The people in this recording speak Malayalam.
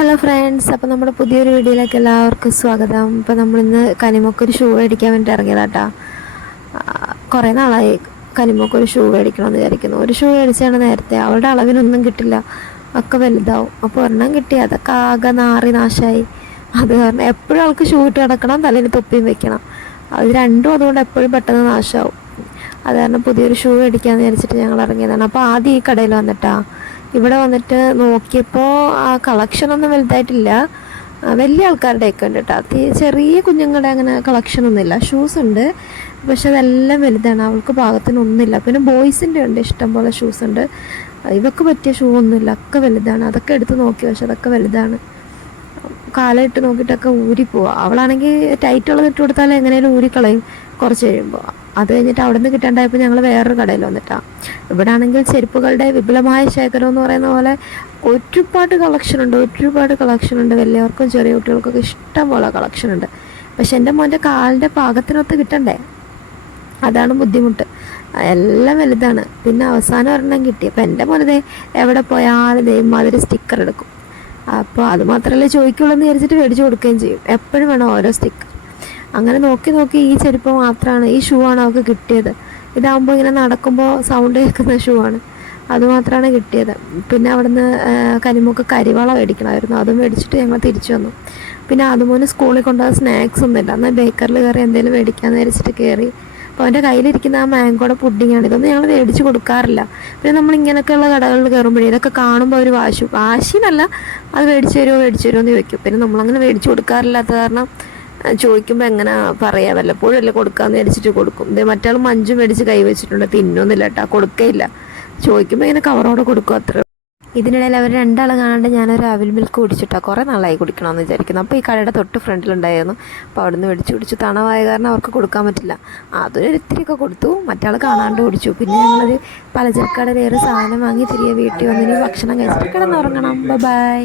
ഹലോ ഫ്രണ്ട്സ്, അപ്പോൾ നമ്മുടെ പുതിയൊരു വീഡിയോയിലേക്ക് എല്ലാവർക്കും സ്വാഗതം. ഇപ്പോൾ നമ്മളിന്ന് കനിമൊക്കൊരു ഷൂ മേടിക്കാൻ വേണ്ടി ഇറങ്ങിയതാട്ടാ. കുറേ നാളായി കനിമൊക്കൊരു ഷൂ മേടിക്കണമെന്ന് വിചാരിക്കുന്നു. ഒരു ഷൂ മേടിച്ചാണ് നേരത്തെ, അവളുടെ അളവിനൊന്നും കിട്ടില്ല, ഒക്കെ വലുതാവും. അപ്പോൾ ഒരെണ്ണം കിട്ടി, അതൊക്കെ ആകെ നാറി നാശമായി. അത് കാരണം എപ്പോഴും ആൾക്ക് ഷൂ ഇട്ട് കിടക്കണം, തലേന് തൊപ്പിയും വെക്കണം. അത് രണ്ടും അതുകൊണ്ട് എപ്പോഴും പെട്ടെന്ന് നാശമാവും. അത് കാരണം പുതിയൊരു ഷൂ മേടിക്കാമെന്ന് വിചാരിച്ചിട്ട് ഞങ്ങൾ ഇറങ്ങിയതാണ്. അപ്പോൾ ആദ്യം ഈ കടയിൽ വന്നിട്ടാ, ഇവിടെ വന്നിട്ട് നോക്കിയപ്പോൾ ആ കളക്ഷനൊന്നും വലുതായിട്ടില്ല. വലിയ ആൾക്കാരുടെയൊക്കെ ഉണ്ട് കേട്ടോ, ചെറിയ കുഞ്ഞുങ്ങളുടെ അങ്ങനെ കളക്ഷനൊന്നുമില്ല. ഷൂസ് ഉണ്ട്, പക്ഷെ അതെല്ലാം വലുതാണ്, അവൾക്ക് പാകത്തിനൊന്നുമില്ല. പിന്നെ ബോയ്സിൻ്റെ ഉണ്ട്, ഇഷ്ടംപോലെ ഷൂസ് ഉണ്ട്. ഇവക്ക് പറ്റിയ ഷൂ ഒന്നുമില്ല, ഒക്കെ വലുതാണ്. അതൊക്കെ എടുത്ത് നോക്കി, പക്ഷെ അതൊക്കെ വലുതാണ്. കാലയിട്ട് നോക്കിയിട്ടൊക്കെ ഊരി പോവാം. അവളാണെങ്കിൽ ടൈറ്റുള്ളത് ഇട്ട് കൊടുത്താൽ എങ്ങനെയാലും ഊരിക്കളയും കുറച്ച് കഴിയുമ്പോൾ. അത് കഴിഞ്ഞിട്ട് അവിടെ നിന്ന് കിട്ടാണ്ടായപ്പോൾ ഞങ്ങൾ വേറൊരു കടയിൽ വന്നിട്ടാണ്. ഇവിടെ ആണെങ്കിൽ ചെരുപ്പുകളുടെ വിപുലമായ ശേഖരം എന്ന് പറയുന്ന പോലെ ഒരുപാട് കളക്ഷനുണ്ട്. വലിയവർക്കും ചെറിയ കുട്ടികൾക്കൊക്കെ ഇഷ്ടം പോലെ കളക്ഷനുണ്ട്. പക്ഷെ എൻ്റെ മോൻ്റെ കാലിൻ്റെ പാകത്തിനൊത്ത് കിട്ടണ്ടേ, അതാണ് ബുദ്ധിമുട്ട്. എല്ലാം വലുതാണ്. പിന്നെ അവസാനം ഒരെണ്ണം കിട്ടി. അപ്പോൾ എൻ്റെ മോനതേ എവിടെ പോയാലും ഇതേമാതിരി സ്റ്റിക്കർ എടുക്കും. അപ്പോൾ അത് മാത്രമല്ലേ ചോദിക്കുള്ളൂ എന്ന് വിചാരിച്ചിട്ട് മേടിച്ച് കൊടുക്കുകയും ചെയ്യും. എപ്പോഴും വേണം ഓരോ സ്റ്റിക്കർ. അങ്ങനെ നോക്കി ഈ ചെരുപ്പ് മാത്രമാണ്, ഈ ഷൂ ആണ് അവൾക്ക് കിട്ടിയത്. ഇതാകുമ്പോൾ ഇങ്ങനെ നടക്കുമ്പോൾ സൗണ്ട് കേൾക്കുന്ന ഷൂ ആണ്, അതുമാത്രമാണ് കിട്ടിയത്. പിന്നെ അവിടുന്ന് കനിമൊക്കെ കരിവാള മേടിക്കണമായിരുന്നു, അതും മേടിച്ചിട്ട് ഞങ്ങൾ തിരിച്ചു വന്നു. പിന്നെ അതുപോലെ സ്കൂളിൽ കൊണ്ടുപോകാൻ സ്നാക്സ് ഒന്നുമില്ല, എന്നാൽ ബേക്കറിൽ കയറി എന്തെങ്കിലും മേടിക്കാമെന്ന് വിചാരിച്ചിട്ട് കയറി. അപ്പോൾ അവൻ്റെ കയ്യിലിരിക്കുന്ന ആ മാങ്കോയുടെ പുഡിങ്ങാണ്. ഇതൊന്നും ഞങ്ങൾ മേടിച്ച് കൊടുക്കാറില്ല. പിന്നെ നമ്മളിങ്ങനെയൊക്കെയുള്ള കടകളിൽ കയറുമ്പോഴേ ഇതൊക്കെ കാണുമ്പോൾ അവർ വാശിന്നല്ല, അത് മേടിച്ച് തരുമോ എന്ന് ചോദിക്കും. പിന്നെ നമ്മളങ്ങനെ മേടിച്ച് കൊടുക്കാറില്ലാത്ത കാരണം ചോദിക്കുമ്പോൾ എങ്ങനെ പറയാം, വല്ലപ്പോഴും അല്ലേ കൊടുക്കാമെന്ന് വിചാരിച്ചിട്ട് കൊടുക്കും. മറ്റാൾ മഞ്ചു മേടിച്ച് കൈ വെച്ചിട്ടുണ്ട്, തിന്നൊന്നുമില്ല കേട്ടോ, കൊടുക്കയില്ല. ചോദിക്കുമ്പോൾ ഇങ്ങനെ കവറോടെ കൊടുക്കും, അത്ര. ഇതിനിടയിൽ അവർ രണ്ടാളും കാണാണ്ട് ഞാനൊരു അവിൽ മിൽക്ക് കുടിച്ചിട്ടാ, കുറേ നാളായി കുടിക്കണമെന്ന് വിചാരിക്കുന്നു. അപ്പോൾ ഈ കടയുടെ തൊട്ട് ഫ്രണ്ടിലുണ്ടായിരുന്നു. അപ്പോൾ അവിടെ നിന്ന് മേടിച്ച് കുടിച്ചു. തണവായ കാരണം അവർക്ക് കൊടുക്കാൻ പറ്റില്ല, അതൊരു ഇത്തിരിയൊക്കെ കൊടുത്തു. മറ്റാൾ കാണാണ്ട് കുടിച്ചു. പിന്നെ ഞങ്ങളൊരു പലചരക്കടയിൽ വേറെ സാധനം വാങ്ങി തിരികെ വീട്ടിൽ വന്നിനി ഭക്ഷണം കഴിച്ചിട്ട് കിടന്നുറങ്ങണം. ബൈ.